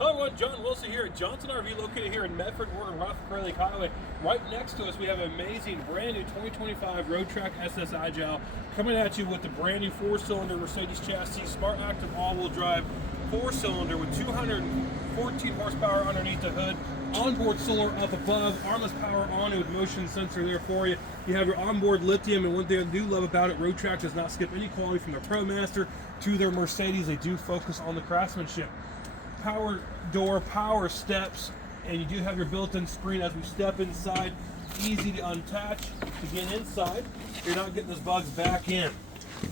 Hello everyone, John Wilson here at Johnson RV, located here in Medford. We're on Roadtrek Lake Highway. Right next to us, we have an amazing brand new 2025 Roadtrek SS Agile coming at you with the brand new 4-cylinder Mercedes chassis, smart active all-wheel drive 4-cylinder with 214 horsepower underneath the hood, onboard solar up above, armless power on it with motion sensor there for you. You have your onboard lithium, and one thing I do love about it, Roadtrek does not skip any quality from their ProMaster to their Mercedes. They do focus on the craftsmanship. Power door, power steps, and you do have your built-in screen as we step inside. Easy to unattach to get inside. You're not getting those bugs back in.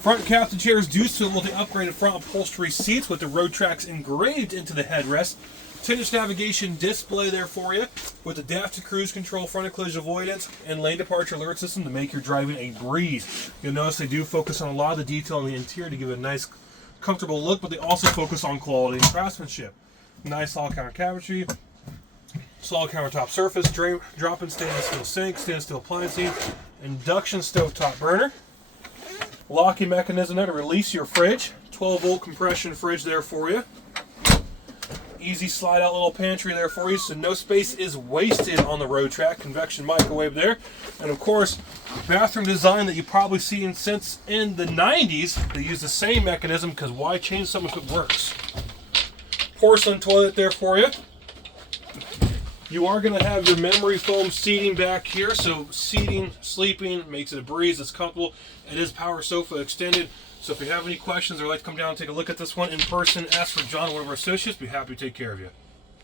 Front captain chairs do swivel with the upgraded front upholstery seats with the Roadtreks engraved into the headrest. 10-inch navigation display there for you with adaptive cruise control, front collision avoidance, and lane departure alert system to make your driving a breeze. You'll notice they do focus on a lot of the detail in the interior to give it a nice comfortable look, but they also focus on quality and craftsmanship. Nice solid counter cabinetry, solid countertop surface, drop-in stainless steel sink, stainless steel appliance, induction stovetop burner, locking mechanism there to release your fridge, 12-volt compression fridge there for you. Easy slide out little pantry there for you, so no space is wasted on the Roadtrek. Convection microwave there, and of course bathroom design that you've probably seen since in the 90s. They use the same mechanism because why change something if it works? Porcelain toilet there for you. You are going to have your memory foam seating back here, so seating, sleeping makes it a breeze. It's comfortable. It is power sofa extended. So if you have any questions or like to come down and take a look at this one in person, ask for John, one of our associates. Be happy to take care of you.